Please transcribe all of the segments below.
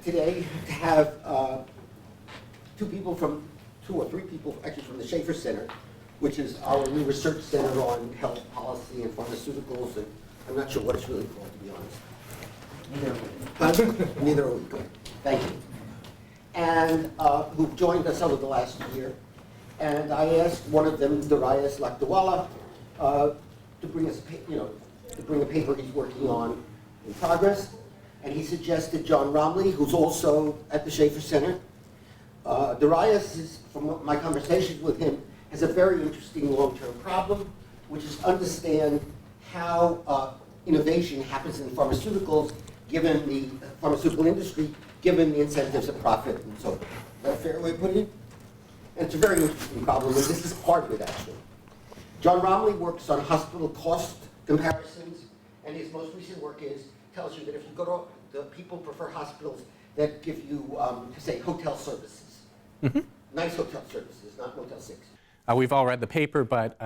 happy today to have two or three people actually from the Schaefer Center, which is our new research center on health policy and pharmaceuticals, and I'm not sure what it's really called, to be honest. Neither are we. Good. Thank you. And who've joined us over the last year. And I asked one of them, Darius Lakdawalla, to bring us, to bring a paper he's working on in progress. And he suggested John Romley, who's also at the Schaefer Center. Darius, is, from my conversations with him, has a very interesting long-term problem, which is understand how innovation happens in pharmaceuticals, given the pharmaceutical industry, given the incentives of profit and so forth. Is that a fair way of putting it? And it's a very interesting problem, and this is part of it, actually. John Romley works on hospital cost comparisons, and his most recent work tells you that if you go to, the people prefer hospitals that give you, say, hotel services. Mm-hmm. Nice hotel services, not Motel 6. We've all read the paper, but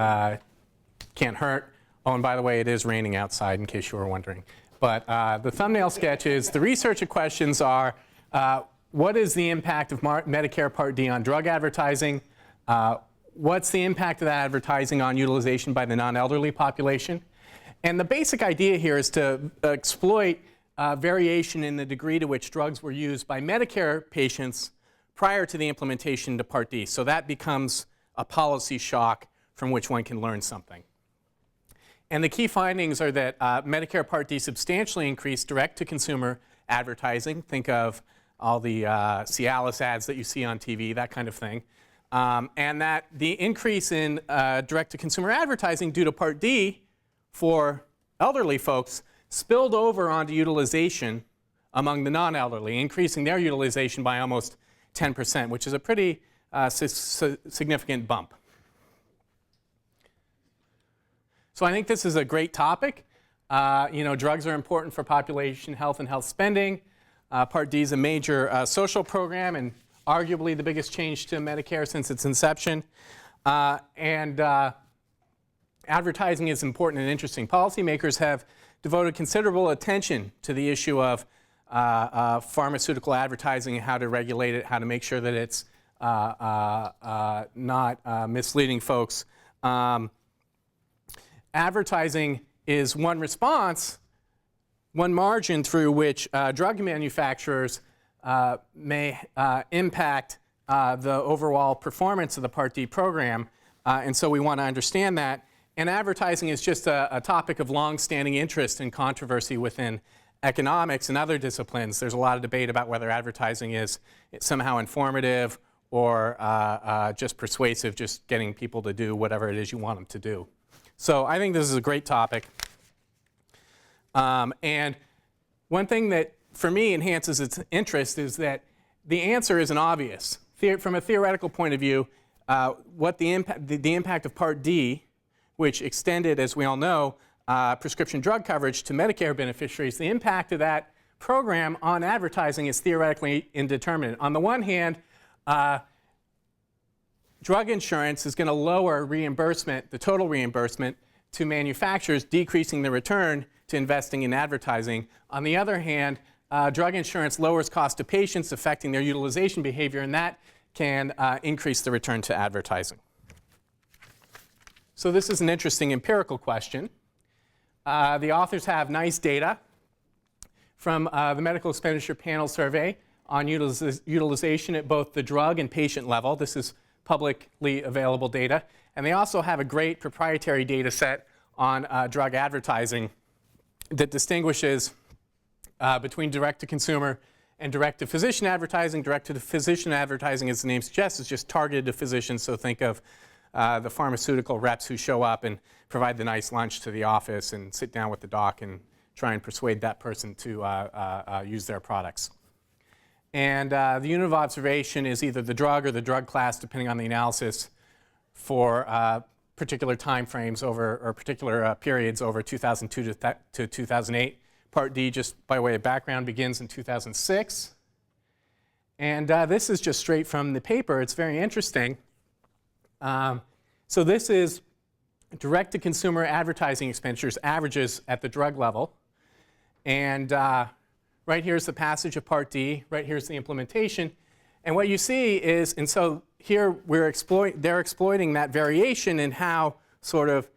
can't hurt. Oh, and by the way, it is raining outside, in case you were wondering. But the thumbnail sketches, the research questions are, what is the impact of Medicare Part D on drug advertising? What's the impact of that advertising on utilization by the non-elderly population? And the basic idea here is to exploit variation in the degree to which drugs were used by Medicare patients prior to the implementation to Part D. So that becomes a policy shock from which one can learn something. And the key findings are that Medicare Part D substantially increased direct-to-consumer advertising. Think of all the Cialis ads that you see on TV, that kind of thing. And that the increase in direct-to-consumer advertising due to Part D for elderly folks spilled over onto utilization among the non-elderly, increasing their utilization by almost 10%, which is a pretty significant bump. So I think this is a great topic. Drugs are important for population health and health spending. Part D is a major social program and arguably the biggest change to Medicare since its inception. Advertising is important and interesting. Policymakers have devoted considerable attention to the issue of pharmaceutical advertising and how to regulate it, how to make sure that it's not misleading folks. Advertising is one response, one margin through which drug manufacturers may impact the overall performance of the Part D program, and so we want to understand that. And advertising is just a topic of long-standing interest and controversy within economics and other disciplines. There's a lot of debate about whether advertising is somehow informative or just persuasive, just getting people to do whatever it is you want them to do. So I think this is a great topic. And one thing that, for me, enhances its interest is that the answer isn't obvious. From a theoretical point of view, what the impact of Part D, which extended, as we all know, prescription drug coverage to Medicare beneficiaries, the impact of that program on advertising is theoretically indeterminate. On the one hand, drug insurance is going to lower reimbursement, the total reimbursement, to manufacturers, decreasing the return to investing in advertising. On the other hand, drug insurance lowers cost to patients, affecting their utilization behavior, and that can increase the return to advertising. So this is an interesting empirical question. The authors have nice data from the Medical Expenditure Panel Survey on utilization at both the drug and patient level. This is publicly available data. And they also have a great proprietary data set on drug advertising that distinguishes between direct-to-consumer and direct-to-physician advertising. Direct-to-physician advertising, as the name suggests, is just targeted to physicians. So think of the pharmaceutical reps who show up and provide the nice lunch to the office and sit down with the doc and try and persuade that person to use their products. And the unit of observation is either the drug or the drug class, depending on the analysis, for particular time frames over, or particular periods over 2002 to 2008. Part D, just by way of background, begins in 2006. And this is just straight from the paper. It's very interesting. So this is direct-to-consumer advertising expenditures, averages at the drug level. And Right here's the passage of Part D. Right here's the implementation. And what you see is, and so here they're exploiting that variation in how sort of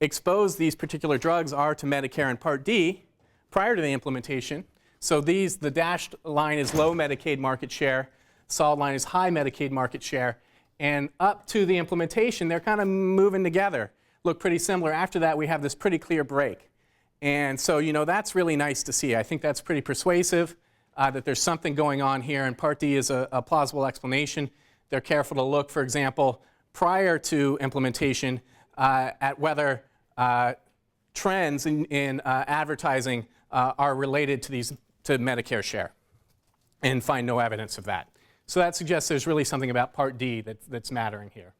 exposed these particular drugs are to Medicare and Part D prior to the implementation. So the dashed line is low Medicaid market share, solid line is high Medicaid market share, and up to the implementation, they're kind of moving together, look pretty similar. After that, we have this pretty clear break. And so, that's really nice to see. I think that's pretty persuasive that there's something going on here, and Part D is a plausible explanation. They're careful to look, for example, prior to implementation at whether trends in advertising are related to Medicare share, and find no evidence of that. So that suggests there's really something about Part D that's mattering here.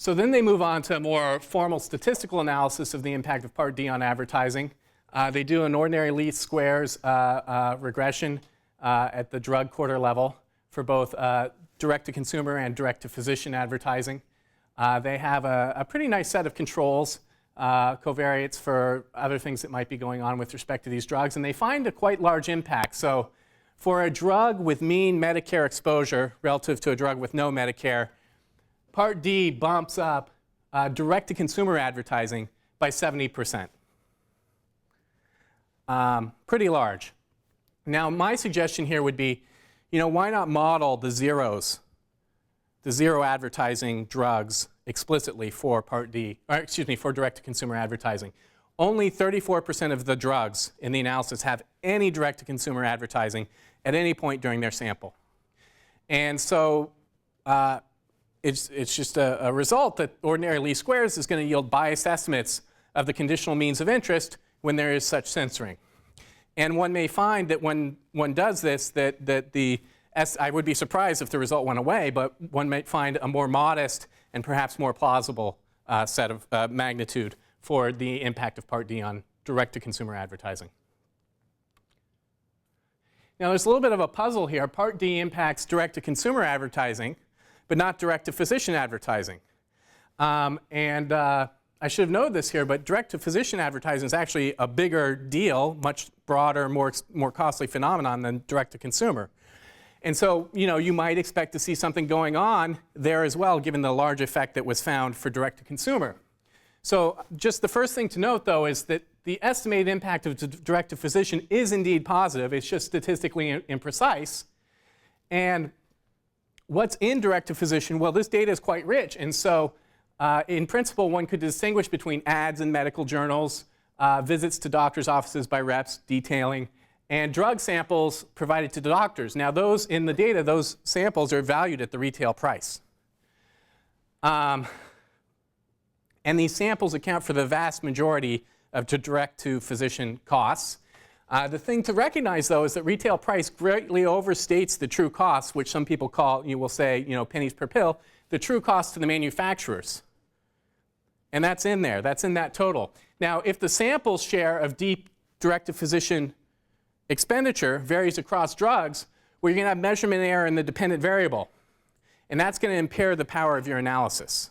So then they move on to a more formal statistical analysis of the impact of Part D on advertising. They do an ordinary least squares regression at the drug quarter level for both direct-to-consumer and direct-to-physician advertising. They have a pretty nice set of controls, covariates for other things that might be going on with respect to these drugs, and they find a quite large impact. So for a drug with mean Medicare exposure relative to a drug with no Medicare, Part D bumps up direct-to-consumer advertising by 70%. Pretty large. Now, my suggestion here would be, why not model the zero advertising drugs explicitly for Part D, for direct-to-consumer advertising. Only 34% of the drugs in the analysis have any direct-to-consumer advertising at any point during their sample. And so it's just a result that ordinary least squares is going to yield biased estimates of the conditional means of interest when there is such censoring. And one may find that when one does this, I would be surprised if the result went away, but one might find a more modest and perhaps more plausible set of magnitude for the impact of Part D on direct-to-consumer advertising. Now, there's a little bit of a puzzle here. Part D impacts direct-to-consumer advertising, but not direct-to-physician advertising. I should have noted this here, but direct-to-physician advertising is actually a bigger deal, much broader, more costly phenomenon than direct-to-consumer. And so, you might expect to see something going on there as well, given the large effect that was found for direct-to-consumer. So just the first thing to note, though, is that the estimated impact of direct-to-physician is indeed positive. It's just statistically imprecise. And what's in direct-to-physician? Well, this data is quite rich. And so in principle, one could distinguish between ads in medical journals, visits to doctors' offices by reps, detailing, and drug samples provided to doctors. Now, those in the data, those samples are valued at the retail price. And these samples account for the vast majority of direct-to-physician costs. The thing to recognize, though, is that retail price greatly overstates the true cost, which some people call, you will say, pennies per pill, the true cost to the manufacturers. And that's in there. That's in that total. Now, if the sample share of deep direct-to-physician expenditure varies across drugs, well, you're going to have measurement error in the dependent variable. And that's going to impair the power of your analysis.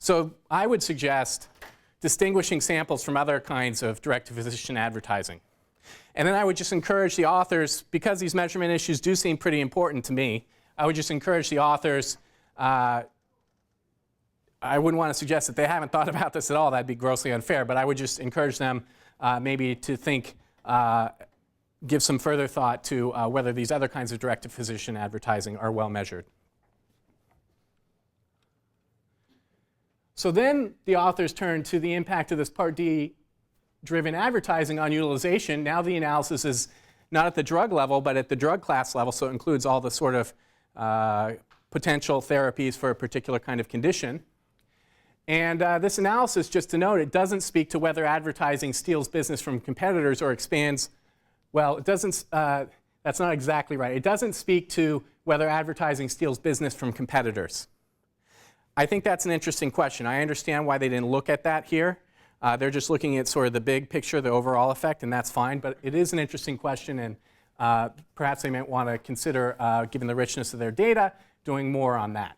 So I would suggest distinguishing samples from other kinds of direct-to-physician advertising. And then I would just encourage the authors, because these measurement issues do seem pretty important to me, I would just encourage the authors, I wouldn't want to suggest that they haven't thought about this at all. That'd be grossly unfair. But I would just encourage them maybe to think, give some further thought to whether these other kinds of direct-to-physician advertising are well measured. So then the authors turn to the impact of this Part D-driven advertising on utilization. Now the analysis is not at the drug level, but at the drug class level, so it includes all the sort of potential therapies for a particular kind of condition. And this analysis, just to note, it doesn't speak to whether advertising steals business from competitors or expands. Well, it doesn't, that's not exactly right. It doesn't speak to whether advertising steals business from competitors. I think that's an interesting question. I understand why they didn't look at that here. They're just looking at sort of the big picture, the overall effect, and that's fine. But it is an interesting question, and perhaps they might want to consider, given the richness of their data, doing more on that.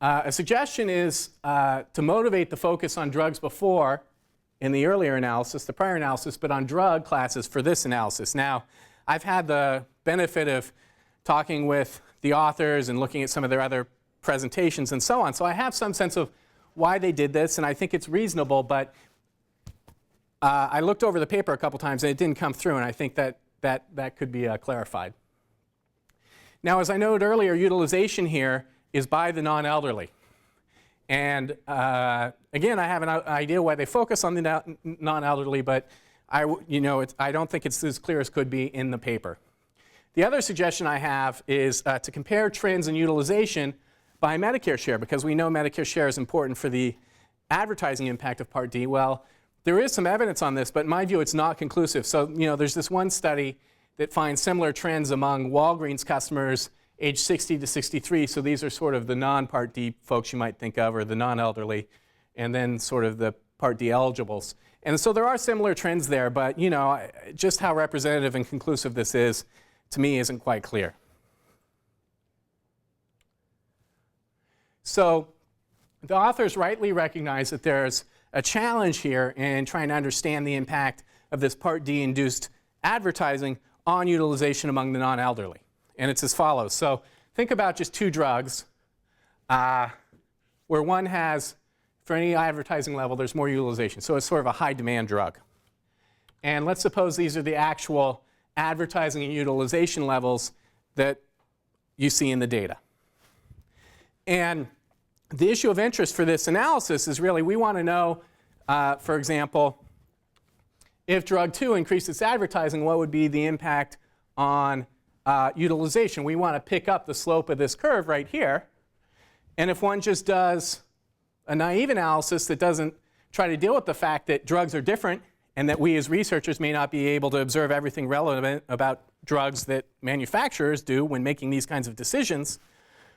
A suggestion is to motivate the focus on drugs before in the earlier analysis, the prior analysis, but on drug classes for this analysis. Now, I've had the benefit of talking with the authors and looking at some of their other presentations and so on, so I have some sense of why they did this, and I think it's reasonable, but I looked over the paper a couple times and it didn't come through, and I think that could be clarified. Now, as I noted earlier, utilization here is by the non-elderly. And again, I have an idea why they focus on the non-elderly, but I don't think it's as clear as could be in the paper. The other suggestion I have is to compare trends in utilization by Medicare share, because we know Medicare share is important for the advertising impact of Part D. Well, there is some evidence on this, but in my view, it's not conclusive. So, there's this one study that finds similar trends among Walgreens customers age 60 to 63. So these are sort of the non-Part D folks you might think of, or the non-elderly, and then sort of the Part D eligibles. And so there are similar trends there, but just how representative and conclusive this is, to me, isn't quite clear. So the authors rightly recognize that there's a challenge here in trying to understand the impact of this Part D-induced advertising on utilization among the non-elderly. And it's as follows. So think about just two drugs where one has, for any advertising level, there's more utilization. So it's sort of a high demand drug. And let's suppose these are the actual advertising and utilization levels that you see in the data. And the issue of interest for this analysis is really, we want to know, for example, if drug 2 increased its advertising, what would be the impact on utilization? We want to pick up the slope of this curve right here. And if one just does a naive analysis that doesn't try to deal with the fact that drugs are different and that we as researchers may not be able to observe everything relevant about drugs that manufacturers do when making these kinds of decisions,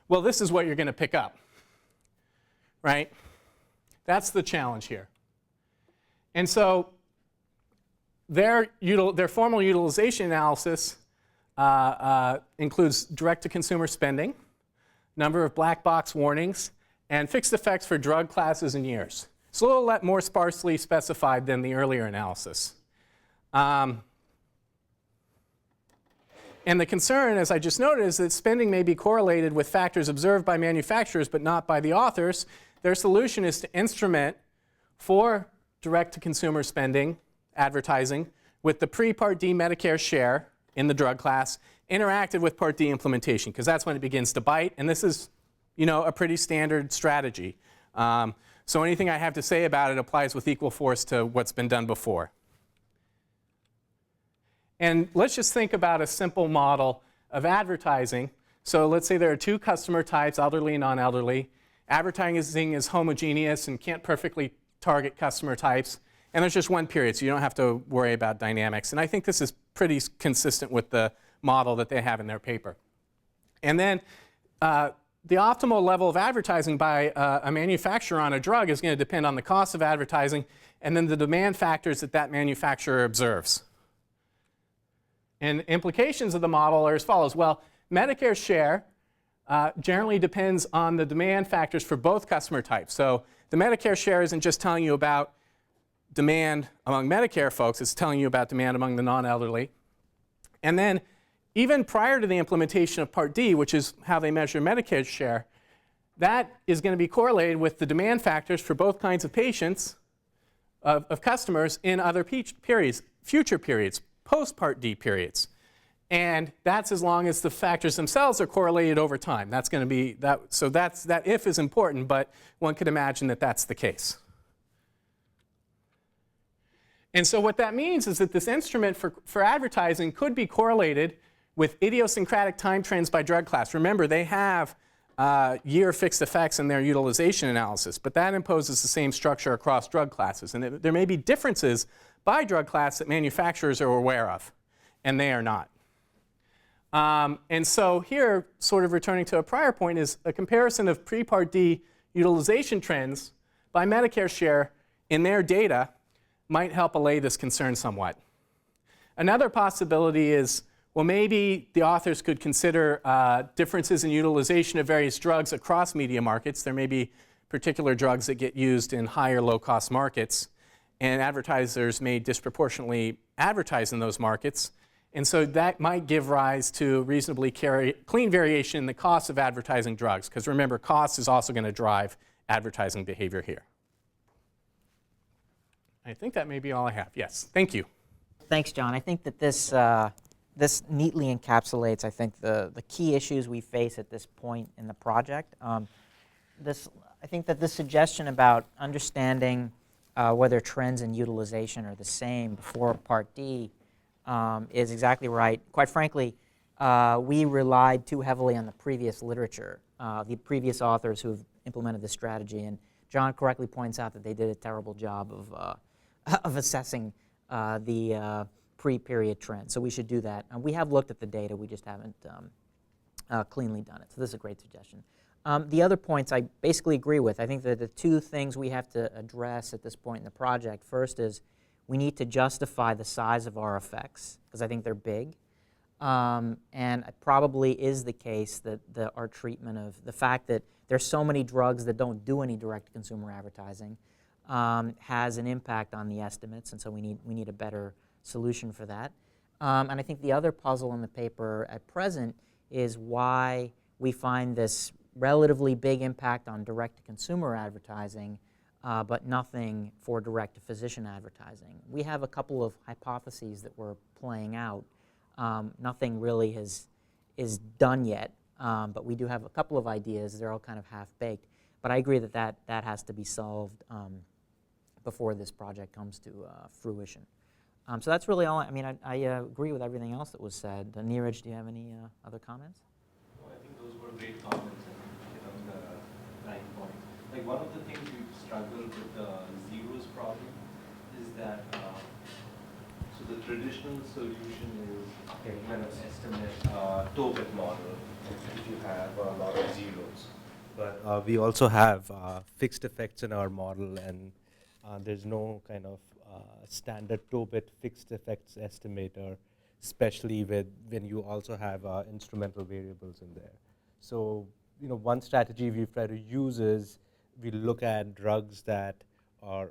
well, this is what you're going to pick up, right? That's the challenge here. And so their formal utilization analysis includes direct-to-consumer spending, number of black box warnings, and fixed effects for drug classes and years. It's a little more sparsely specified than the earlier analysis. And the concern, as I just noted, is that spending may be correlated with factors observed by manufacturers but not by the authors. Their solution is to instrument for direct-to-consumer spending, advertising, with the pre-Part D Medicare share in the drug class interacted with Part D implementation, because that's when it begins to bite. And this is, a pretty standard strategy. So anything I have to say about it applies with equal force to what's been done before. And let's just think about a simple model of advertising. So let's say there are two customer types, elderly and non-elderly. Advertising is homogeneous and can't perfectly target customer types. And there's just one period, so you don't have to worry about dynamics. And I think this is pretty consistent with the model that they have in their paper. And then the optimal level of advertising by a manufacturer on a drug is going to depend on the cost of advertising and then the demand factors that that manufacturer observes. And implications of the model are as follows. Well, Medicare share generally depends on the demand factors for both customer types. So the Medicare share isn't just telling you about demand among Medicare folks, it's telling you about demand among the non-elderly. And then even prior to the implementation of Part D, which is how they measure Medicare share, that is going to be correlated with the demand factors for both kinds of patients, of customers in other periods, future periods, post-Part D periods. And that's as long as the factors themselves are correlated over time. That's going to be that. So that if is important, but one could imagine that that's the case. And so what that means is that this instrument for advertising could be correlated with idiosyncratic time trends by drug class. Remember, they have year fixed effects in their utilization analysis, but that imposes the same structure across drug classes. And there may be differences by drug class that manufacturers are aware of, and they are not. And so here, sort of returning to a prior point, is a comparison of pre-Part D utilization trends by Medicare share in their data might help allay this concern somewhat. Another possibility is, well, maybe the authors could consider differences in utilization of various drugs across media markets. There may be particular drugs that get used in higher low-cost markets. and advertisers may disproportionately advertise in those markets. And so that might give rise to reasonably clean variation in the cost of advertising drugs, because remember, cost is also going to drive advertising behavior here. I think that may be all I have. Yes, thank you. Thanks, John. I think that this, this neatly encapsulates, I think, the key issues we face at this point in the project. I think that this suggestion about understanding whether trends in utilization are the same before Part D is exactly right. Quite frankly, we relied too heavily on the previous literature, the previous authors who have implemented this strategy, and John correctly points out that they did a terrible job of assessing the pre-period trend. So we should do that. We have looked at the data, we just haven't cleanly done it. So this is a great suggestion. The other points I basically agree with. I think that the two things we have to address at this point in the project, first is we need to justify the size of our effects, because I think they're big. And it probably is the case that our treatment of the fact that there's so many drugs that don't do any direct-to-consumer advertising has an impact on the estimates, and so we need a better solution for that. And I think the other puzzle in the paper at present is why we find this relatively big impact on direct-to-consumer advertising, but nothing for direct-to-physician advertising. We have a couple of hypotheses that we're playing out. Nothing really is done yet, but we do have a couple of ideas. They're all kind of half-baked. But I agree that that has to be solved before this project comes to fruition. So that's really all. I mean, I agree with everything else that was said. Neeraj, do you have any other comments? I think those were great comments and hit on the right point. Like one of the things we've struggled with the zeros problem is that so the traditional solution is kind of estimate two-bit model if you have a lot of zeros. But we also have fixed effects in our model, and there's no kind of standard two-bit fixed effects estimator, especially when you also have instrumental variables in there. So, one strategy we try to use is we look at drugs that are,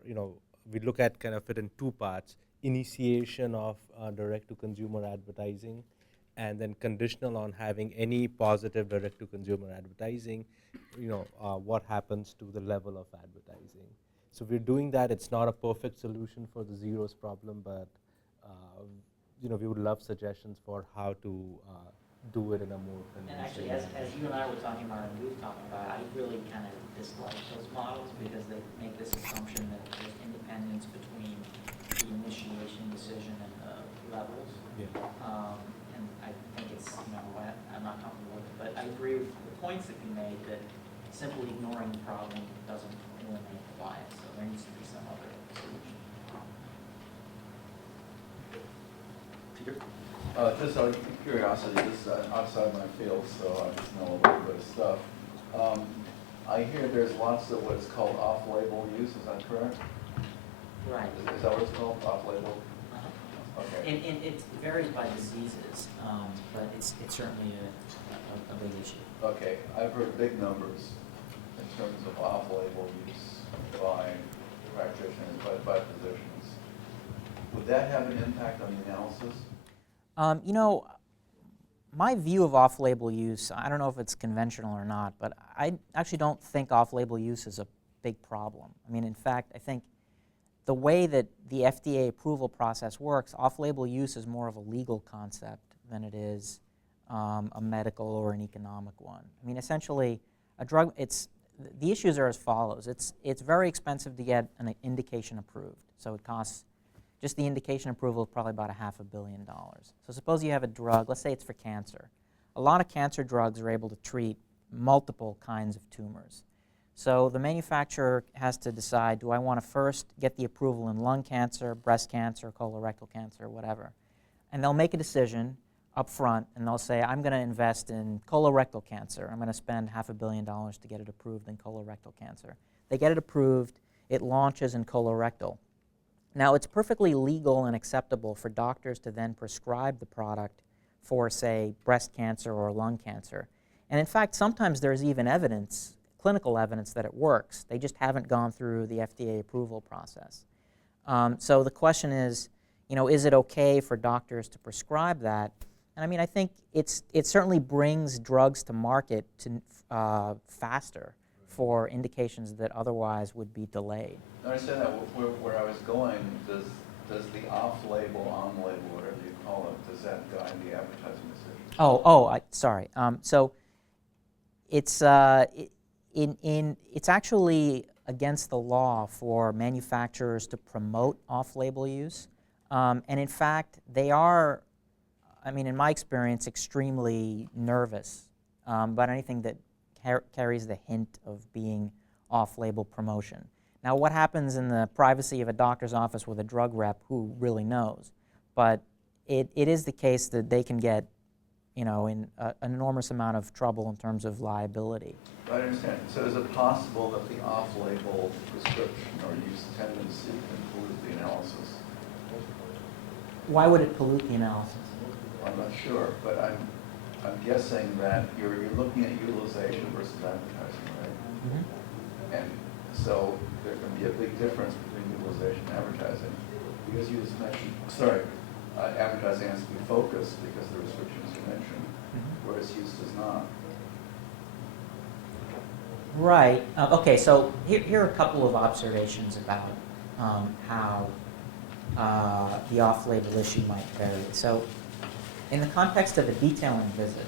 we look at kind of it in two parts: initiation of direct-to-consumer advertising, and then conditional on having any positive direct-to-consumer advertising, what happens to the level of advertising. So we're doing that. It's not a perfect solution for the zeros problem, but we would love suggestions for how to do it in a more convincing And actually, as you and I were talking about and we were talking about, I really kind of dislike those models because they make this assumption that there's independence between the initiation decision and the levels. Yeah. And I think it's, I'm not comfortable with it. But I agree with the points that you made that simply ignoring the problem doesn't eliminate the bias. So there needs to be some other solution. Peter? Just out of curiosity, this is outside my field, so I just know a little bit of stuff. I hear there's lots of what's called off-label use, is that correct? Right. Is that what it's called, off-label? Okay. And it varies by diseases, but it's certainly a big issue. Okay, I've heard big numbers in terms of off-label use by practitioners, by physicians. Would that have an impact on the analysis? My view of off-label use, I don't know if it's conventional or not, but I actually don't think off-label use is a big problem. I mean, in fact, I think the way that the FDA approval process works, off-label use is more of a legal concept than it is a medical or an economic one. I mean, essentially, a drug, the issues are as follows. It's very expensive to get an indication approved, so it costs, just the indication approval is probably about $500 million. So suppose you have a drug, let's say it's for cancer. A lot of cancer drugs are able to treat multiple kinds of tumors. So the manufacturer has to decide, do I want to first get the approval in lung cancer, breast cancer, colorectal cancer, whatever. And they'll make a decision up front, and they'll say, I'm going to invest in colorectal cancer. I'm going to spend $500 million to get it approved in colorectal cancer. They get it approved, it launches in colorectal. Now, it's perfectly legal and acceptable for doctors to then prescribe the product for, say, breast cancer or lung cancer. And in fact, sometimes there's even evidence, clinical evidence, that it works. They just haven't gone through the FDA approval process. So the question is, is it okay for doctors to prescribe that? And I mean, I think it certainly brings drugs to market faster for indications that otherwise would be delayed. I understand that. Where I was going, does the off-label, on-label, whatever you call it, does that guide the advertising decision? Sorry. So it's it's actually against the law for manufacturers to promote off-label use, and in fact, they are, I mean, in my experience, extremely nervous about anything that carries the hint of being off-label promotion. Now, what happens in the privacy of a doctor's office with a drug rep, who really knows? But it is the case that they can get, in an enormous amount of trouble in terms of liability. I understand. So is it possible that the off-label prescription or use tendency can pollute the analysis? Why would it pollute the analysis? I'm not sure, but I'm guessing that you're looking at utilization versus advertising, right? Mm-hmm. And so there can be a big difference between utilization and advertising, because you just mentioned, advertising has to be focused because of the restrictions you mentioned, whereas use does not. Right. Okay, so here are a couple of observations about how the off-label issue might vary. So in the context of a detailing visit,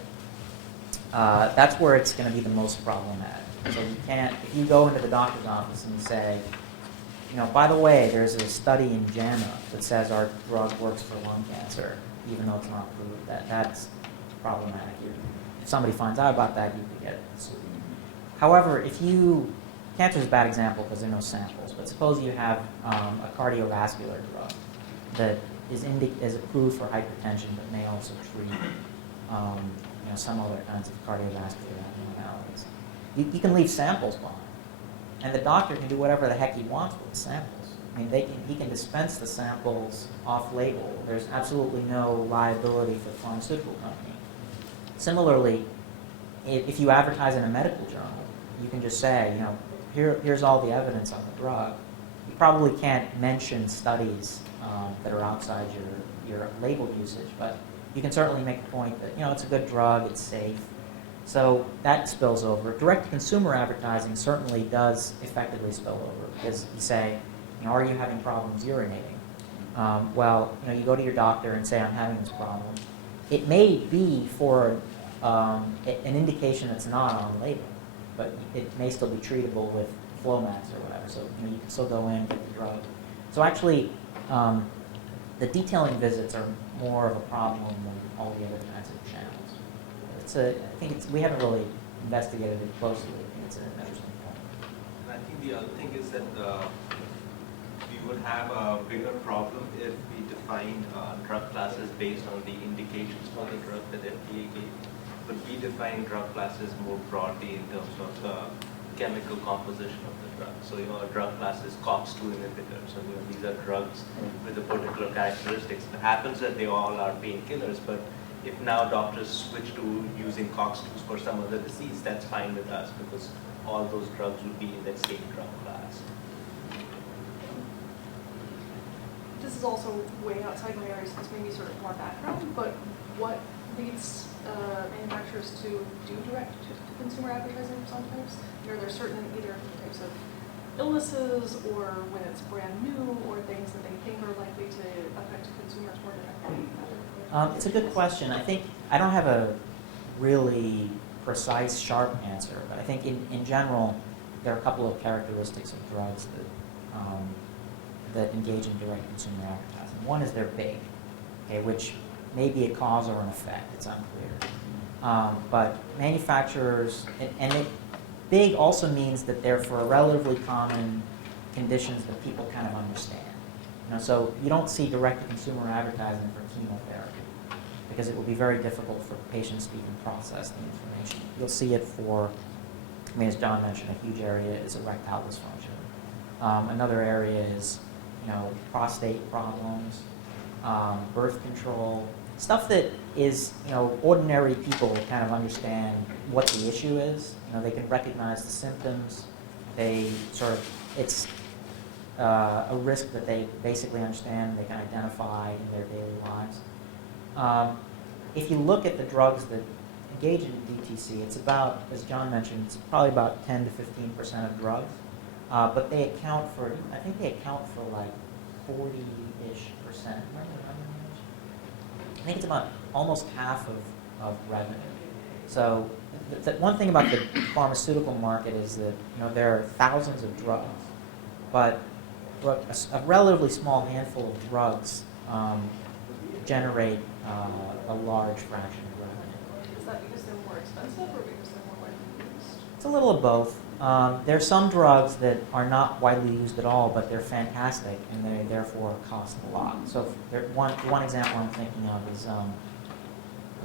that's where it's going to be the most problematic. So you can't, if you go into the doctor's office and say, by the way, there's a study in JAMA that says our drug works for lung cancer, even though it's not proved, that's problematic. If somebody finds out about that, you could get sued. However, cancer is a bad example because there are no samples, but suppose you have a cardiovascular drug that is approved for hypertension but may also treat some other kinds of cardiovascular abnormalities. You can leave samples behind, and the doctor can do whatever the heck he wants with the samples. I mean, he can dispense the samples off-label. There's absolutely no liability for the pharmaceutical company. Similarly, if you advertise in a medical journal, you can just say, here's all the evidence on the drug. You probably can't mention studies that are outside your label usage, but you can certainly make the point that it's a good drug, it's safe. So that spills over. Direct-to-consumer advertising certainly does effectively spill over, because you say, are you having problems urinating? You go to your doctor and say, I'm having this problem. It may be for an indication that's not on label, but it may still be treatable with Flomax or whatever. So you can still go in and get the drug. So actually, the detailing visits are more of a problem than all the other kinds of channels. We haven't really investigated it closely. I think it's an interesting point. And I think the other thing is that we would have a bigger problem if we defined drug classes based on the indications for the drug that FDA gave. But we define drug classes more broadly in terms of the chemical composition of the drug. So, a drug class is COX-2 inhibitors. So, these are drugs with a particular characteristics. It happens that they all are painkillers, but if now doctors switch to using COX-2s for some other disease, that's fine with us, because all those drugs would be in that same drug class. This is also way outside my area, so this may be sort of more background, but what leads manufacturers to do direct-to-consumer advertising sometimes? Are there certain either types of illnesses, or when it's brand new, or things that they think are likely to affect consumers more directly? It's a good question. I don't have a really precise, sharp answer, but I think in general, there are a couple of characteristics of drugs that engage in direct consumer advertising. One is they're big, which may be a cause or an effect. It's unclear. But manufacturers, big also means that they're for relatively common conditions that people kind of understand. So you don't see direct-to-consumer advertising for chemotherapy, because it will be very difficult for patients to even process the information. You'll see it for, as John mentioned, a huge area is erectile dysfunction. Another area is, prostate problems, birth control, stuff that is, ordinary people kind of understand what the issue is. They can recognize the symptoms. They a risk that they basically understand, they can identify in their daily lives. If you look at the drugs that engage in DTC, it's about, as John mentioned, it's probably about 10 to 15% of drugs, but they account for, I think they account for like 40-ish percent. I think it's about almost half of revenue. So the one thing about the pharmaceutical market is that there are thousands of drugs, but a relatively small handful of drugs generate a large fraction of revenue. Is that because they're more expensive or because they're more widely used? It's a little of both. There are some drugs that are not widely used at all, but they're fantastic and they therefore cost a lot. So one example I'm thinking of is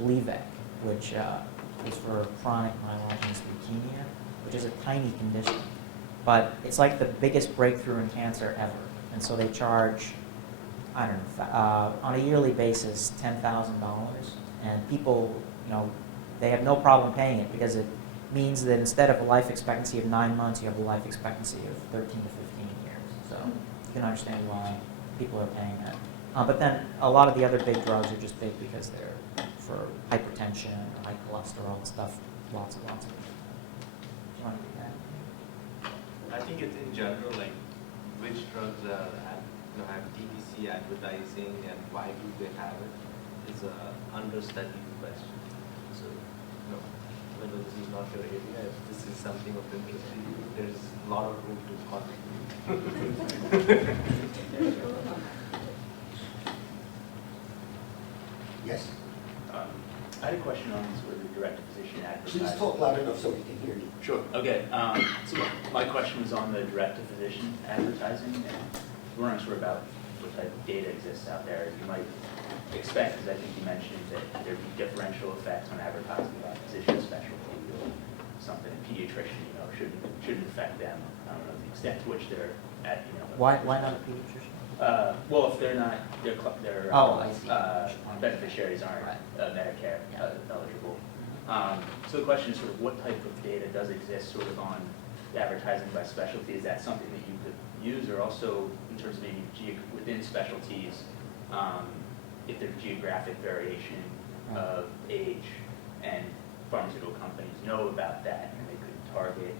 Gleevec, which is for chronic myelogenous leukemia, which is a tiny condition. But it's like the biggest breakthrough in cancer ever. And so they charge, I don't know, on a yearly basis, $10,000. And people, they have no problem paying it because it means that instead of a life expectancy of 9 months, you have a life expectancy of 13 to 15 years. So you can understand why people are paying that. But then a lot of the other big drugs are just big because they're for hypertension, high cholesterol stuff, lots of it. Do you want to do that? I think it's in general, like, which drugs have DTC advertising and why do they have it is a understudied question. So, whether this is not your area, if this is something of interest to you, there's a lot of room to contribute. Yes? I had a question on sort of the direct-to-physician advertising. Please talk loud enough so we can hear you. Sure. Okay. So my question was on the direct-to-physician advertising, and we're wondering sort of about what type of data exists out there. You might expect, as I think you mentioned, that there'd be differential effects on advertising about physician specialty or something. A pediatrician, shouldn't affect them. I don't know the extent to which they're at. Why not a pediatrician? Well, if they're not, their Oh, I see. beneficiaries aren't Right. Medicare eligible. So the question is sort of what type of data does exist sort of on advertising by specialty? Is that something that you could use, or also in terms of maybe within specialties, if there's geographic variation of age, and pharmaceutical companies know about that and they could target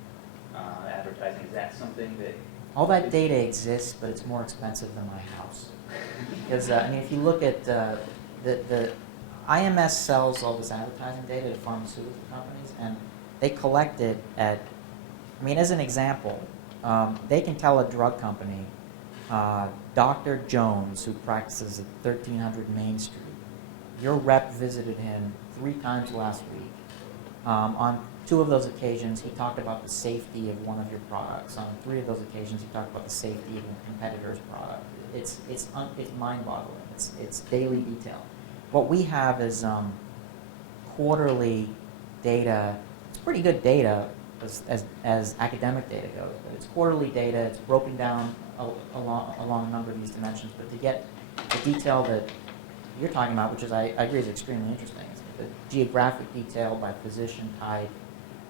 advertising? Is that something that All that data exists, but it's more expensive than my house. Because if you look at the IMS sells all this advertising data to pharmaceutical companies, and they collect it at. As an example, they can tell a drug company, Dr. Jones, who practices at 1300 Main Street, your rep visited him 3 times last week. On 2 of those occasions, he talked about the safety of one of your products. On 3 of those occasions, he talked about the safety of a competitor's product. It's mind-boggling. It's daily detail. What we have is quarterly data. It's pretty good data as academic data goes, but it's quarterly data. It's broken down along a number of these dimensions. But to get the detail that you're talking about, which is I agree is extremely interesting, is the geographic detail by physician type.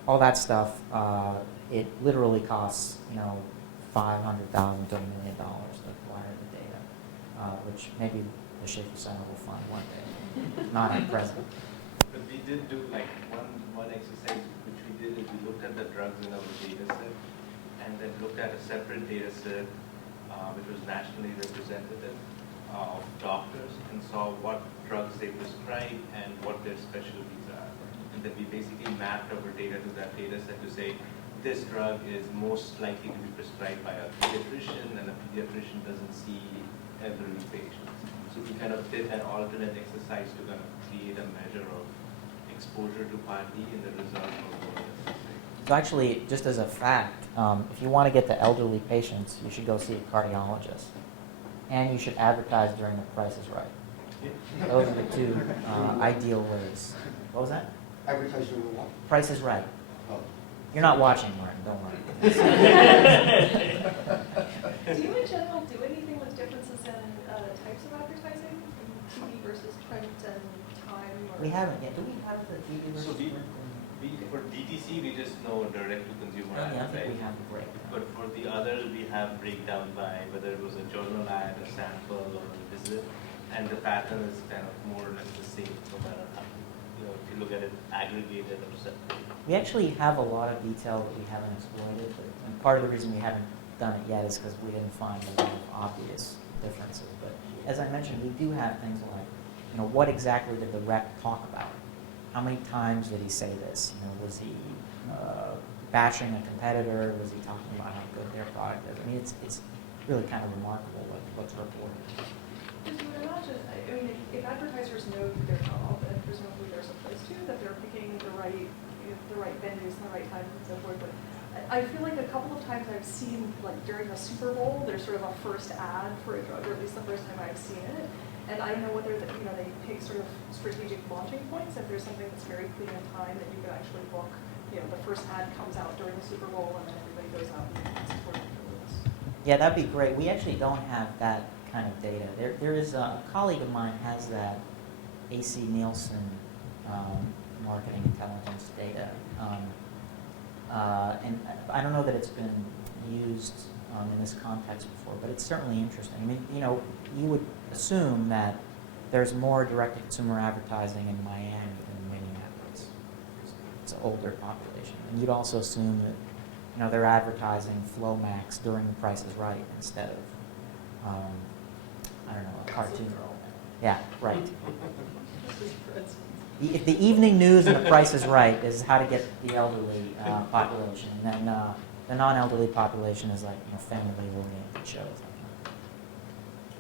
All that stuff, it literally costs, $500,000 to $1 million to acquire the data, which maybe the Schaefer Center will fund one day, not at present. But we did do like one exercise which we did is we looked at the drugs in our data set and then looked at a separate data set which was nationally representative of doctors and saw what drugs they prescribe and what their specialties are. And then we basically mapped our data to that data set to say this drug is most likely to be prescribed by a pediatrician, and a pediatrician doesn't see elderly patients. So we kind of did an alternate exercise to kind of create a measure of exposure to Part D and the result of what it is. So actually, just as a fact, if you want to get to elderly patients, you should go see a cardiologist. And you should advertise during the Price is Right. Those are the 2 ideal ways. What was that? Advertise your what? Price is Right. Oh. You're not watching, Martin, don't worry. Do you in general do anything with differences in types of advertising, TV versus print and time? Or We haven't yet. Do we have the TV versus So we- print? For DTC, we just know direct to consumer Yeah, I ads, think right? we have the breakdown. But for the others, we have breakdown by whether it was a journal ad, a sample, or a visit, and the pattern is kind of more or less the same, no matter how, if you look at it aggregated or separate. We actually have a lot of detail that we haven't exploited, and part of the reason we haven't done it yet is because we didn't find a lot of obvious differences. But as I mentioned, we do have things like, what exactly did the rep talk about? How many times did he say this? Was he bashing a competitor? Was he talking about how good their product is? I mean, it's really kind of remarkable what's reported. Because you would imagine, if advertisers know who their job and presumably they're supposed to, that they're picking the right venues and the right times and so forth. But I feel like a couple of times I've seen, like during the Super Bowl, there's sort of a first ad for a drug, or at least the first time I've seen it. And I don't know whether they pick sort of strategic launching points. If there's something that's very clean in time that you could actually book, the first ad comes out during the Super Bowl and then everybody goes out and supports it. Yeah, that'd be great. We actually don't have that kind of data. There is a colleague of mine has that AC Nielsen marketing intelligence data. And I don't know that it's been used in this context before, but it's certainly interesting. I mean, you would assume that there's more direct-to-consumer advertising in Miami than Minneapolis. It's an older population. And you'd also assume that, they're advertising Flomax during The Price is Right instead of, I don't know, a cartoon. Yeah, right. If the evening news and The Price is Right is how to get the elderly population, and then the non-elderly population is like family-oriented shows.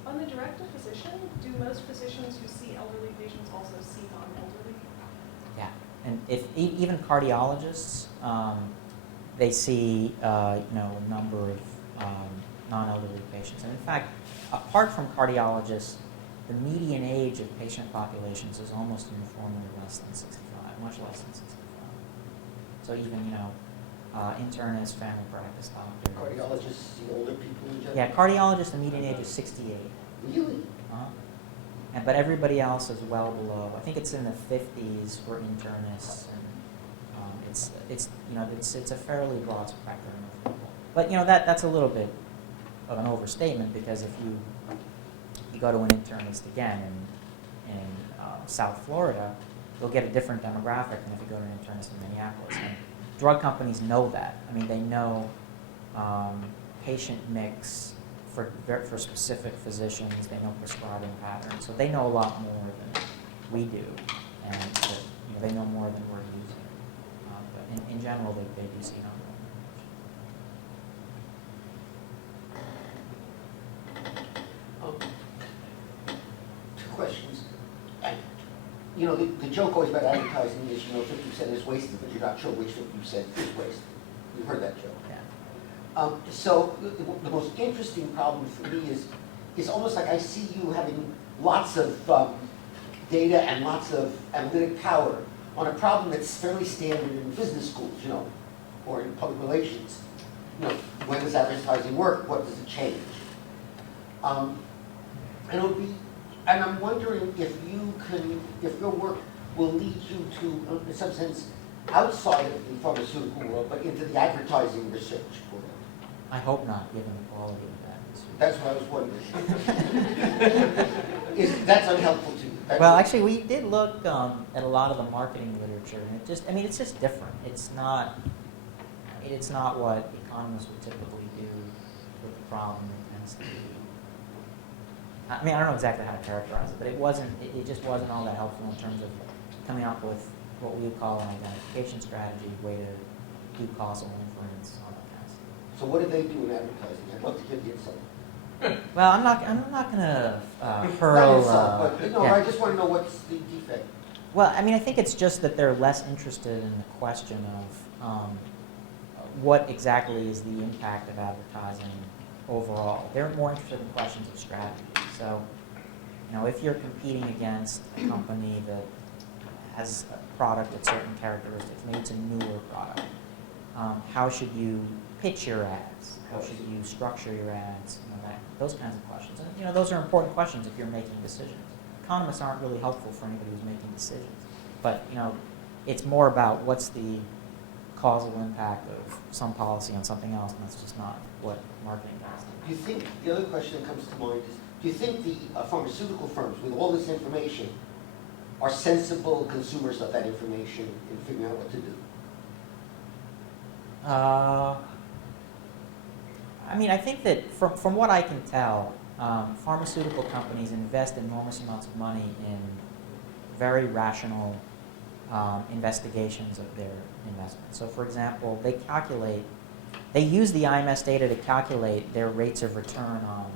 On the direct-to-physician, do most physicians who see elderly patients also see non-elderly? Yeah, and if even cardiologists, they see a number of non-elderly patients. And in fact, apart from cardiologists, the median age of patient populations is almost uniformly less than 65, much less than 65. So even, internists, family practice doctors. Cardiologists see older people in general? Yeah, cardiologists, the median age is 68. Really? But everybody else is well below. I think it's in the 50s for internists, and it's a fairly broad spectrum of people. But that's a little bit of an overstatement, because if you go to an internist again in South Florida, you'll get a different demographic than if you go to an internist in Minneapolis. And drug companies know that. I mean, they know patient mix for specific physicians. They know prescribing patterns, so they know a lot more than we do, and they know more than we're using. But in general, they do see non-elderly. Two questions. The joke always about advertising is, 50% is wasted, but you're not sure which 50% is wasted. You've heard that joke. Yeah. So the most interesting problem for me is almost like I see you having lots of data and lots of analytic power on a problem that's fairly standard in business schools, or in public relations. When does advertising work? What does it change? And I'm wondering if your work will lead you to, in some sense, outside of the pharmaceutical world, but into the advertising research world. I hope not, given the quality of that research. That's what I was wondering. That's unhelpful to you? Well, actually, we did look at a lot of the marketing literature, and it's just different. It's not what economists would typically do with the problem. It tends to be. I don't know exactly how to characterize it, but it just wasn't all that helpful in terms of coming up with what we would call an identification strategy, way to do causal inference, all that kind of stuff. So what do they do in advertising? I'd love to get the insight. Well, I'm not going to hurl. Not insult, but yeah. I just want to know what's the defect. Well, I think it's just that they're less interested in the question of what exactly is the impact of advertising overall. They're more interested in questions of strategy. So, if you're competing against a company that has a product with certain characteristics, maybe it's a newer product, how should you pitch your ads? How should you structure your ads? Those kinds of questions. And those are important questions if you're making decisions. Economists aren't really helpful for anybody who's making decisions. But it's more about what's the causal impact of some policy on something else, and that's just not what marketing does. Do you think, the other question that comes to mind is, do you think the pharmaceutical firms, with all this information, are sensible consumers of that information in figuring out what to do? I mean, I think that from what I can tell, pharmaceutical companies invest enormous amounts of money in very rational investigations of their investments. So, for example, they use the IMS data to calculate their rates of return on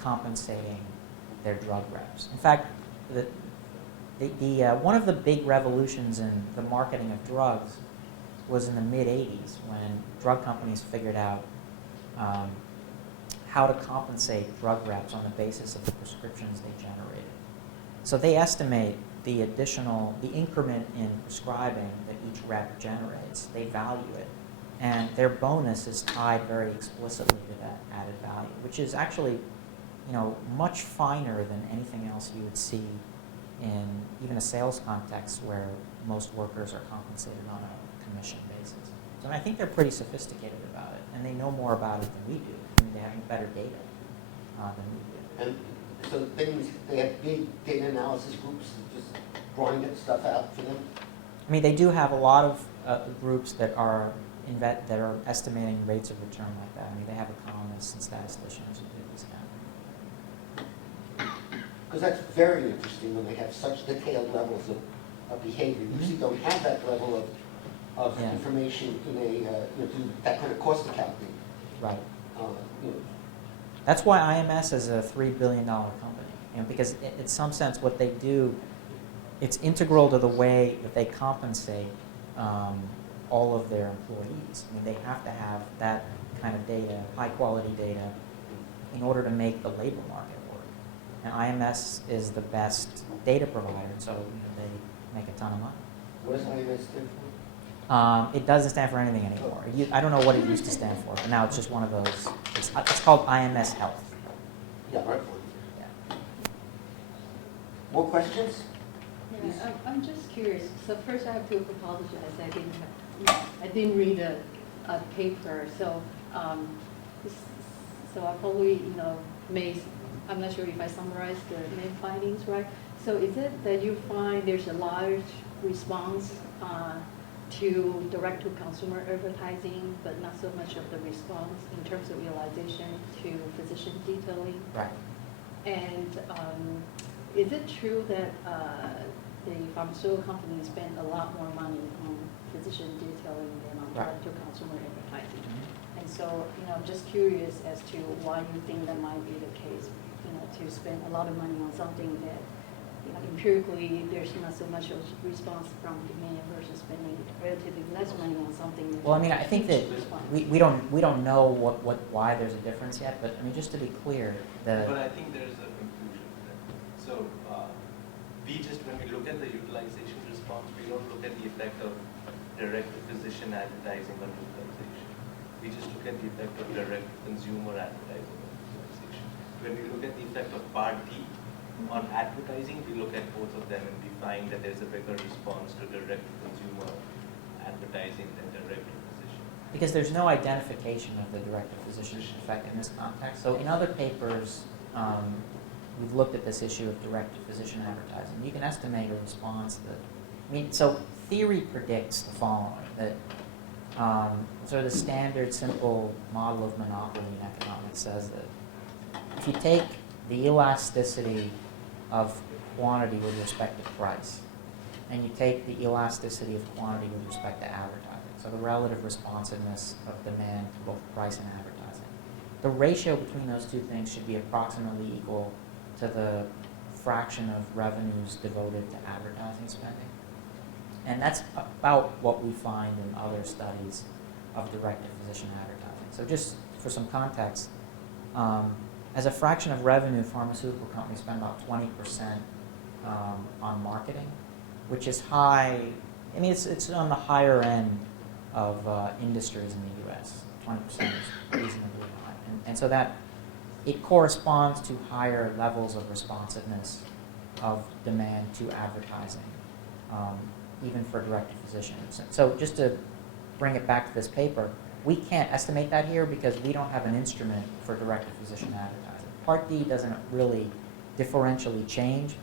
compensating their drug reps. In fact, one of the big revolutions in the marketing of drugs was in the mid-'80s when drug companies figured out how to compensate drug reps on the basis of the prescriptions they generated. So they estimate the increment in prescribing that each rep generates. They value it, and their bonus is tied very explicitly to that added value, which is actually, much finer than anything else you would see in even a sales context where most workers are compensated on a commission basis. So I think they're pretty sophisticated about it, and they know more about it than we do. I mean, they have better data than we do. And so they have big data analysis groups that just grind that stuff out for them? I mean, they do have a lot of groups that are estimating rates of return like that. I mean, they have economists and statisticians who do this kind of thing. Because that's very interesting when they have such detailed levels of behavior. You usually don't have that level of Yeah. information in do that kind of cost accounting. Right. You know, That's why IMS is a $3 billion company, because in some sense what they do, it's integral to the way that they compensate all of their employees. I mean, they have to have that kind of data, high quality data, in order to make the labor market work. And IMS is the best data provider, so they make a ton of money. what does IMS stand for? It doesn't stand for anything anymore. I don't know what it used to stand for, but now it's just one of those. It's called IMS Health. Yeah, right. Yeah. More questions? Yeah, I'm just curious. So first, I have to apologize. I didn't read a paper, so I probably I'm not sure if I summarized the main findings right. So is it that you find there's a large response to direct-to-consumer advertising, but not so much of the response in terms of utilization to physician detailing? Right. And is it true that the pharmaceutical companies spend a lot more money on physician detailing than on Right. direct-to-consumer advertising? And so, I'm just curious as to why you think that might be the case, to spend a lot of money on something that, empirically, there's not so much of response from demand versus spending relatively less money on something. Well, I mean, I think that we don't know why there's a difference yet, but I mean, just to be clear, But I think there is a conclusion to that. So when we look at the utilization response, we don't look at the effect of direct-to-physician advertising on utilization. We just look at the effect of direct-to-consumer advertising on utilization. When we look at the effect of Part D on advertising, we look at both of them and we find that there's a bigger response to direct-to-consumer advertising than direct-to-physician. because there's no identification of the direct-to-physician effect in this context. So in other papers, we've looked at this issue of direct-to-physician advertising. You can estimate a response so theory predicts the following, that sort of the standard simple model of monopoly in economics says that if you take the elasticity of quantity with respect to price, and you take the elasticity of quantity with respect to advertising, so the relative responsiveness of demand to both price and advertising, the ratio between those two things should be approximately equal to the fraction of revenues devoted to advertising spending. And that's about what we find in other studies of direct-to-physician advertising. So just for some context, as a fraction of revenue, pharmaceutical companies spend about 20% on marketing, which is high. I mean, it's on the higher end of industries in the U.S. 20% is reasonably high. And so that it corresponds to higher levels of responsiveness of demand to advertising even for direct-to-physician. So just to bring it back to this paper, we can't estimate that here because we don't have an instrument for direct-to-physician advertising. Part D doesn't really differentially change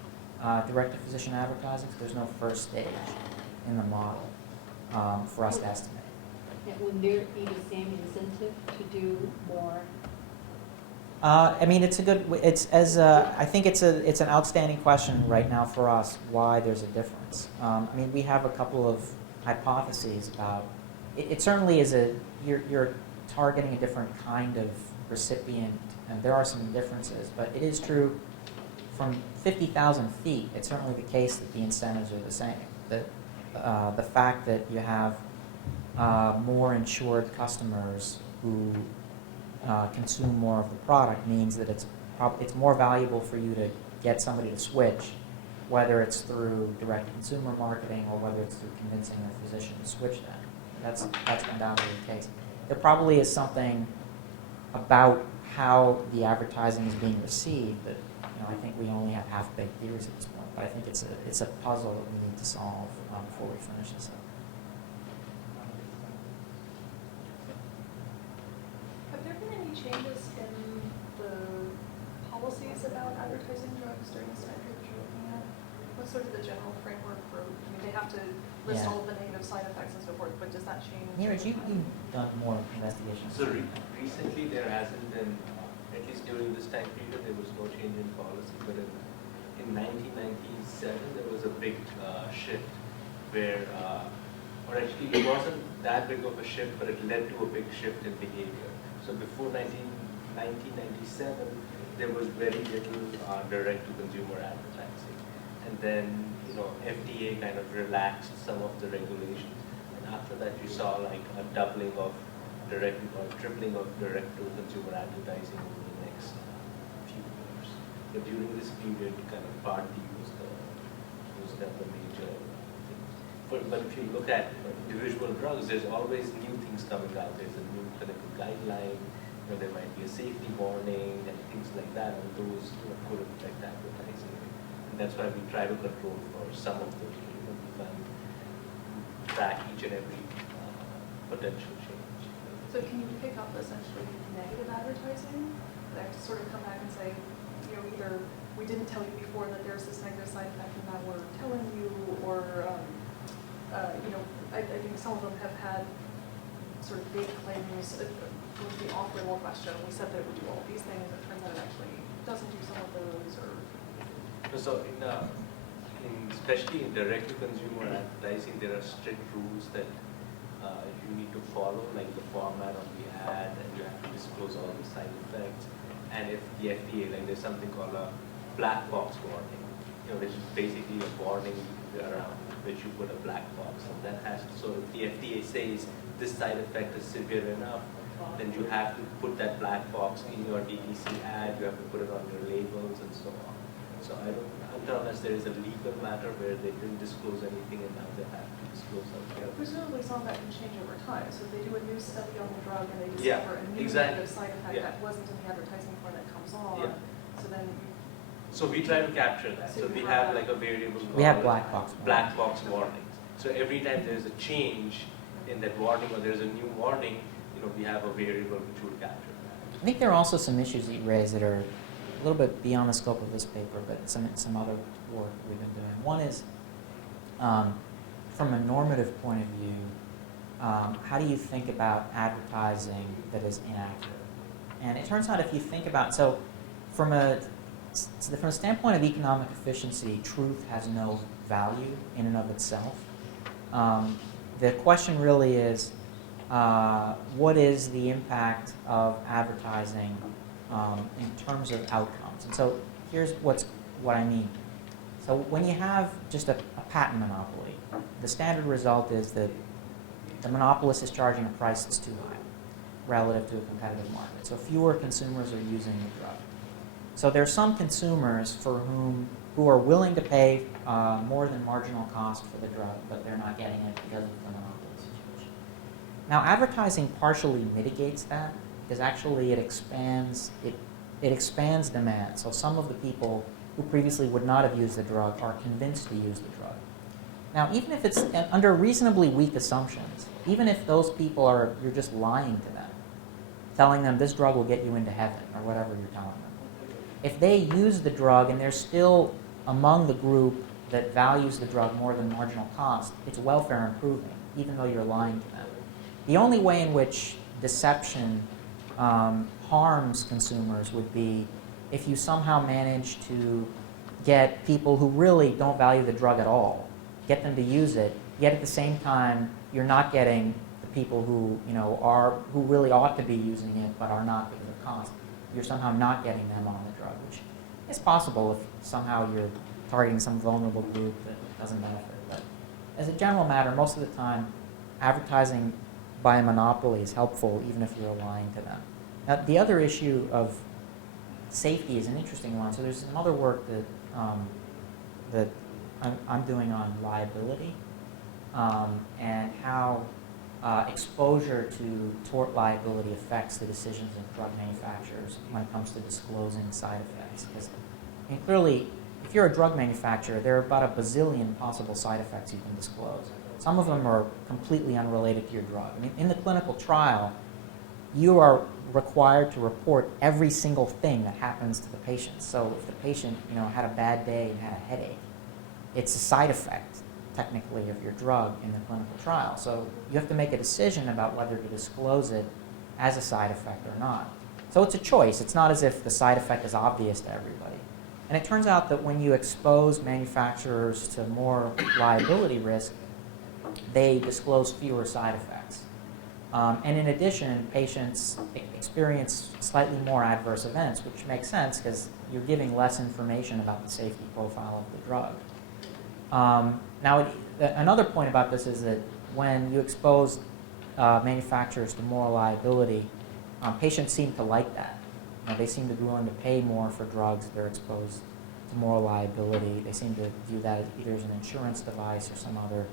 direct-to-physician advertising, so there's no first stage in the model for us to estimate. Yeah, would there be the same incentive to do more? I mean, it's a good. I think it's an outstanding question right now for us. Why there's a difference? I mean, we have a couple of hypotheses about. It certainly is you're targeting a different kind of recipient, and there are some differences. But it is true from 50,000 feet. It's certainly the case that the incentives are the same. That the fact that you have more insured customers who consume more of the product means that it's more valuable for you to get somebody to switch, whether it's through direct-to-consumer marketing or whether it's through convincing their physician to switch them. That's undoubtedly the case. There probably is something about how the advertising is being received that I think we only have half-baked theories at this point. But I think it's a puzzle that we need to solve before we finish this up. Have there been any changes in the policies about advertising drugs during this time period that you're looking at? What's sort of the general framework for, I mean, they have to list Yeah. all of the negative side effects and so forth, but does that change? Neeraj, you've done more investigation. So recently there hasn't been, at least during this time period, there was no change in policy, but in 1997 there was a big shift where, or actually it wasn't that big of a shift, but it led to a big shift in behavior. So before 1997, there was very little direct-to-consumer advertising. And then, FDA kind of relaxed some of the regulations. And after that, you saw like a doubling of direct or tripling of direct-to-consumer advertising over the next few years. But during this period, kind of Part D was the major thing. But if you look at individual drugs, there's always new things coming out. There's a new clinical guideline. There might be a safety warning and things like that, and those could affect advertising. And that's why we try to control for some of those. Track each and every potential change. So can you pick up essentially negative advertising? They have to sort of come back and say, either we didn't tell you before that there's this negative side effect and now we're telling you, or, I think some of them have had sort of vague claims with the off-label question. We said that it would do all these things, it turns out it actually doesn't do some of those, or. So especially in direct-to-consumer advertising, there are strict rules that you need to follow, like the format of the ad, and you have to disclose all the side effects. And if the FDA, like there's something called a black box warning, which is basically a warning around which you put a black box, and that has to, so if the FDA says this side effect is severe enough, then you have to put that black box in your DTC ad, you have to put it on your labels and so on. So unless there is a legal matter where they didn't disclose anything and now they have to disclose something. Presumably some of that can change over time. So if they do a new study on the drug and they Yeah, discover a new exactly. negative side effect that wasn't in the advertising before that comes on, so then So we try to capture that. So we have like a variable We have called black box warnings. So every time there's a change in that warning or there's a new warning, we have a variable which would capture that. I think there are also some issues that you raise that are a little bit beyond the scope of this paper, but some other work we've been doing. One is, from a normative point of view, how do you think about advertising that is inaccurate? And it turns out if you think about, so from a standpoint of economic efficiency, truth has no value in and of itself. The question really is, what is the impact of advertising in terms of outcomes? And so here's what I mean. So when you have just a patent monopoly, the standard result is that the monopolist is charging a price that's too high relative to a competitive market. So fewer consumers are using the drug. So there are some consumers who are willing to pay more than marginal cost for the drug, but they're not getting it because of the monopoly situation. Now, advertising partially mitigates that because actually it expands demand. So some of the people who previously would not have used the drug are convinced to use the drug. Now, even if it's under reasonably weak assumptions, even if those people are, you're just lying to them, telling them this drug will get you into heaven or whatever you're telling them. If they use the drug and they're still among the group that values the drug more than marginal cost, it's welfare improving, even though you're lying to them. The only way in which deception harms consumers would be if you somehow manage to get people who really don't value the drug at all, get them to use it, yet at the same time you're not getting the people who who really ought to be using it but are not because of cost. You're somehow not getting them on the drug, which is possible if somehow you're targeting some vulnerable group that doesn't benefit. But as a general matter, most of the time, advertising by a monopoly is helpful even if you're lying to them. Now, the other issue of safety is an interesting one. So there's some other work that I'm doing on liability and how exposure to tort liability affects the decisions of drug manufacturers when it comes to disclosing side effects. Because clearly, if you're a drug manufacturer, there are about a bazillion possible side effects you can disclose. Some of them are completely unrelated to your drug. I mean, in the clinical trial, you are required to report every single thing that happens to the patient. So if the patient, had a bad day and had a headache, it's a side effect, technically, of your drug in the clinical trial. So you have to make a decision about whether to disclose it as a side effect or not. So it's a choice. It's not as if the side effect is obvious to everybody. And it turns out that when you expose manufacturers to more liability risk, they disclose fewer side effects. And in addition, patients experience slightly more adverse events, which makes sense because you're giving less information about the safety profile of the drug. Now, another point about this is that when you expose manufacturers to more liability, patients seem to like that. They seem to be willing to pay more for drugs that are exposed to more liability. They seem to view that either as an insurance device or some other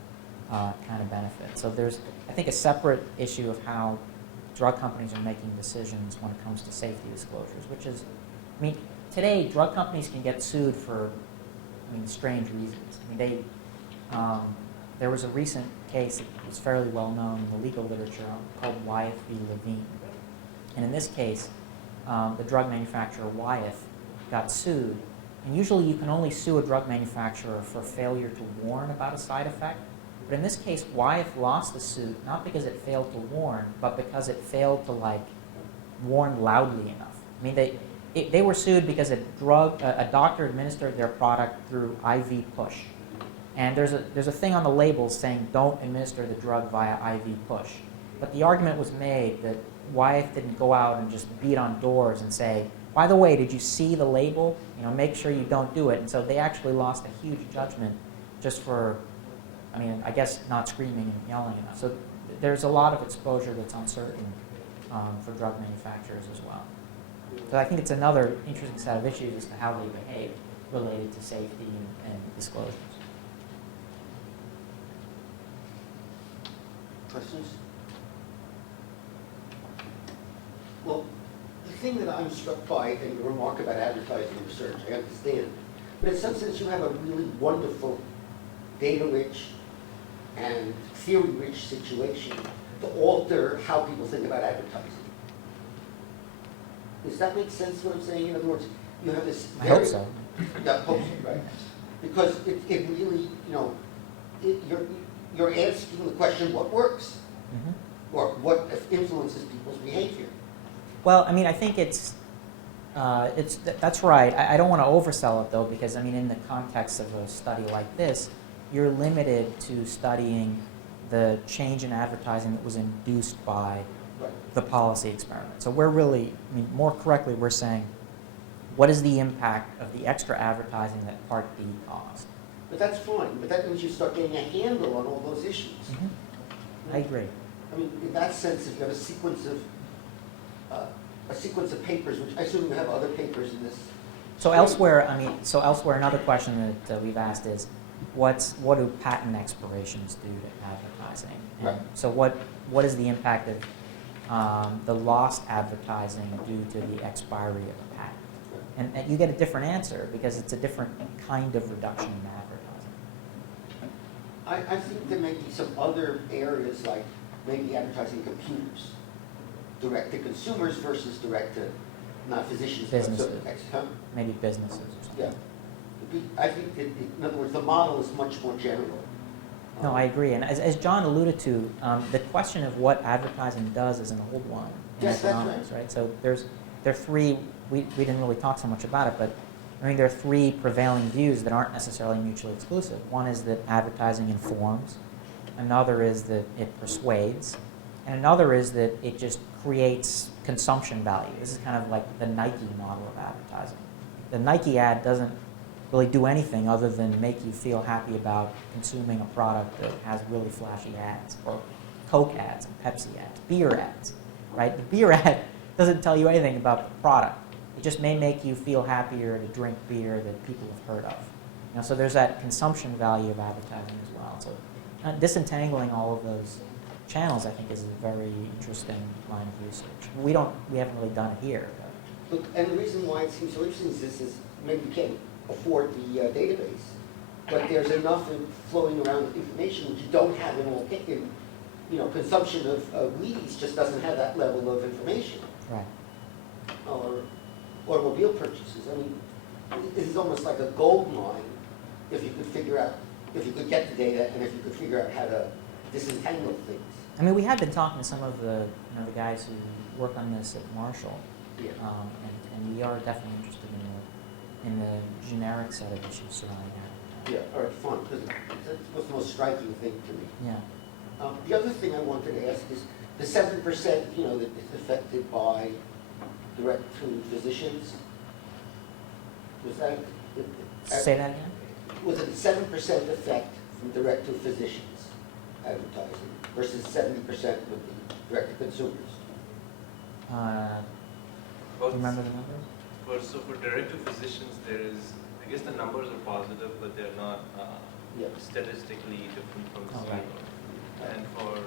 kind of benefit. So there's, I think, a separate issue of how drug companies are making decisions when it comes to safety disclosures, which is, today drug companies can get sued for, strange reasons. There was a recent case that was fairly well known in the legal literature called Wyeth v. Levine. And in this case, the drug manufacturer Wyeth got sued. And usually you can only sue a drug manufacturer for failure to warn about a side effect. But in this case, Wyeth lost the suit not because it failed to warn, but because it failed to warn loudly enough. They were sued because a doctor administered their product through IV push. And there's a thing on the labels saying don't administer the drug via IV push. But the argument was made that Wyeth didn't go out and just beat on doors and say, by the way, did you see the label? Make sure you don't do it. And so they actually lost a huge judgment just for, I guess not screaming and yelling enough. So there's a lot of exposure that's uncertain for drug manufacturers as well. So I think it's another interesting set of issues as to how they behave related to safety and disclosures. Questions? Well, the thing that I'm struck by in the remark about advertising research, I understand, but in some sense you have a really wonderful data-rich and theory-rich situation to alter how people think about advertising. Does that make sense what I'm saying? In other words, you have this I hope so. Yeah, hope so, right? Because it really, you're asking the question, what works? Mm-hmm. Or what influences people's behavior? Well, I think that's right. I don't want to oversell it though, because in the context of a study like this, you're limited to studying the change in advertising that was induced by the policy experiment. So we're really, more correctly, we're saying, what is the impact of the extra advertising that Part D caused? But that's fine. But that means you start getting a handle on all those issues. Mm-hmm. I agree. In that sense, if you have a sequence of papers, which I assume you have other papers in this. So elsewhere, another question that we've asked is, what do patent expirations do to advertising? And right. So what is the impact of the lost advertising due to the expiry of a patent? And you get a different answer because it's a different kind of reduction in advertising. I think there may be some other areas, like maybe advertising computers, direct to consumers versus direct to, not physicians, but Businesses. huh? Maybe businesses or something. Yeah. I think that, in other words, the model is much more general. No, I agree. And as John alluded to, the question of what advertising does is an old one in Yes, that's economics, right? So there are three, we didn't really talk so much about it, but I mean, there are three prevailing views that aren't necessarily mutually exclusive. One is that advertising informs, another is that it persuades, and another is that it just creates consumption value. This is kind of like the Nike model of advertising. The Nike ad doesn't really do anything other than make you feel happy about consuming a product that has really flashy ads, or Coke ads and Pepsi ads, beer ads, right? The beer ad doesn't tell you anything about the product. It just may make you feel happier to drink beer that people have heard of. You know, so there's that consumption value of advertising as well. So disentangling all of those channels, I think, is a very interesting line of research. We haven't really done it here. Look, and the reason why it seems so interesting is this is, maybe you can't afford the database, but there's enough flowing around with information which you don't have in all cases. You know, consumption of Wheaties just doesn't have that level of information. Right. Or automobile purchases. I mean, this is almost like a gold mine if you could figure out, if you could get the data and if you could figure out how to disentangle things. I mean, we had been talking to some of the, the guys who work on this at Marshall, Yeah. and we are definitely interested in the generic set of issues surrounding advertising. Yeah, all right, fine, because that was the most striking thing to me. Yeah. The other thing I wanted to ask is the 7%, that is affected by direct to physicians. Was that? Say that again? Was it 7% effect from direct to physicians advertising versus 70% with the direct to consumers? Do you remember the numbers? So for direct to physicians, there is, I guess the numbers are positive, but they're not Yeah. statistically different from Oh, zero. right. And for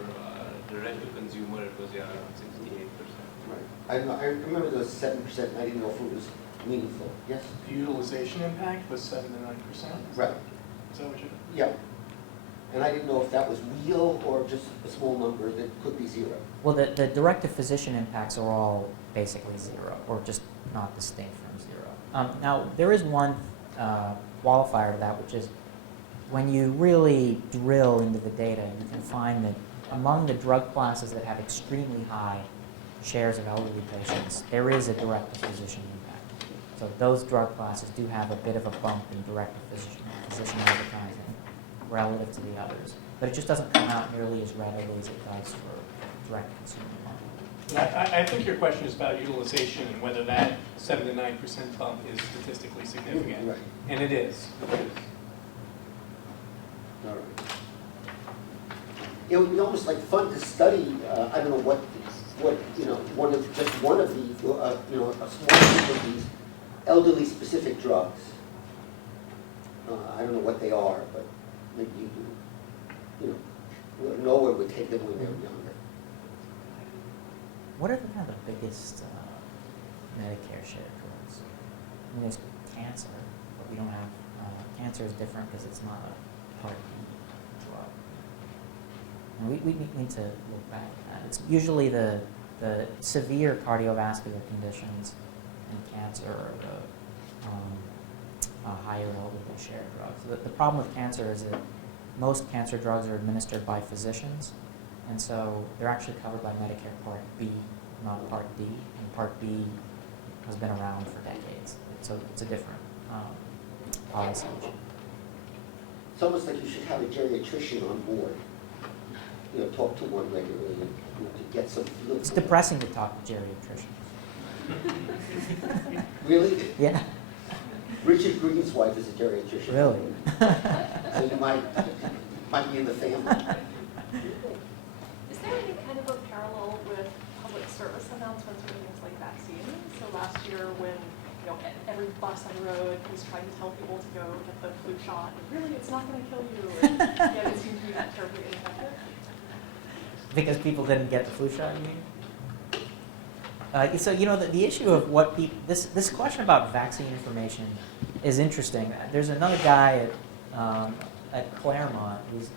direct to consumer, it was around 68%. Right. I remember those 7%, and I didn't know if it was meaningful. Yes? The utilization impact was 7 to 9%. Right. Is that what you? Yeah. And I didn't know if that was real or just a small number that could be zero. Well, the direct-to-physician impacts are all basically zero, or just not distinct from zero. Now, there is one qualifier to that, which is when you really drill into the data, you can find that among the drug classes that have extremely high shares of elderly patients, there is a direct-to-physician impact. So those drug classes do have a bit of a bump in direct-to-physician advertising relative to the others. But it just doesn't come out nearly as readily as it does for direct-to-consumer marketing. I think your question is about utilization and whether that 7 to 9% bump is statistically significant. Right. And it is. It is. All right. It would be almost like fun to study, I don't know what, one of these, a small group of these elderly specific drugs. I don't know what they are, but maybe you do. Nowhere would take them when they were younger. What are kind of the biggest Medicare share drugs? I mean, there's cancer, but we don't have, cancer is different because it's not a Part B drug. And we need to look back at that. It's usually the severe cardiovascular conditions and cancer are the higher elderly share drugs. The problem with cancer is that most cancer drugs are administered by physicians, and so they're actually covered by Medicare Part B, not Part D. And Part B has been around for decades, so it's a different policy issue. It's almost like you should have a geriatrician on board. Talk to one regularly to get some feel. It's depressing to talk to geriatricians. Really? Yeah, Richard Green's wife is a geriatrician. really. So you might be in the family. Is there any kind of a parallel with public service announcements or things like vaccines? So last year when, every bus on the road was trying to tell people to go get the flu shot, and really it's not going to kill you, and yet it seems to be that terribly ineffective. Because people didn't get the flu shot, you mean? So, the issue of what people, this question about vaccine information is interesting. There's another guy at Claremont who's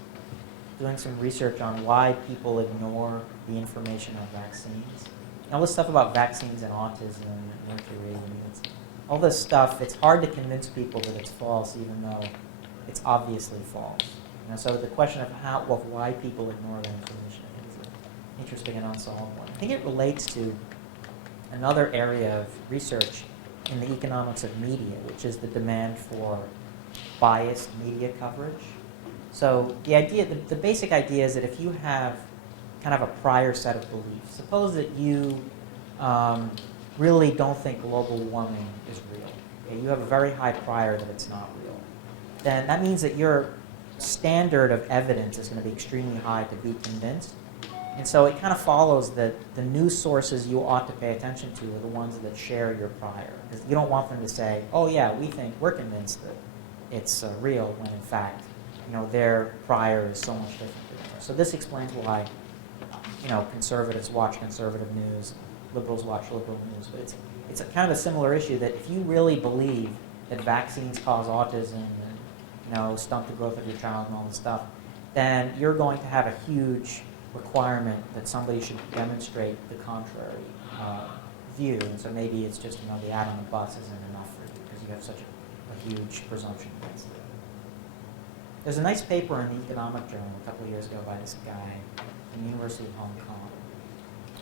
doing some research on why people ignore the information on vaccines. And all this stuff about vaccines and autism and mercury, all this stuff, it's hard to convince people that it's false even though it's obviously false. So the question of why people ignore that information, I think, is an interesting and unsolved one. I think it relates to another area of research in the economics of media, which is the demand for biased media coverage. So the basic idea is that if you have kind of a prior set of beliefs, suppose that you really don't think global warming is real. Okay? You have a very high prior that it's not real. Then that means that your standard of evidence is going to be extremely high to be convinced. And so it kind of follows that the news sources you ought to pay attention to are the ones that share your prior. Because you don't want them to say, oh yeah, we're convinced that it's real, when in fact, their prior is so much different than yours. So this explains why, conservatives watch conservative news, liberals watch liberal news. But it's a kind of a similar issue that if you really believe that vaccines cause autism and stunt the growth of your child and all this stuff, then you're going to have a huge requirement that somebody should demonstrate the contrary view. And so maybe it's just, the ad on the bus isn't enough for you because you have such a huge presumption against it. There's a nice paper in the Economic Journal a couple of years ago by this guy from the University of Hong Kong.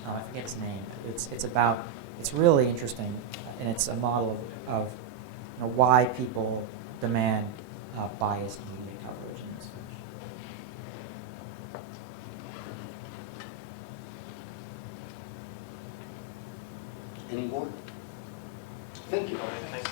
I forget his name. It's really interesting, and it's a model of why people demand biased media coverage in this fish. Any more? Thank you. Thank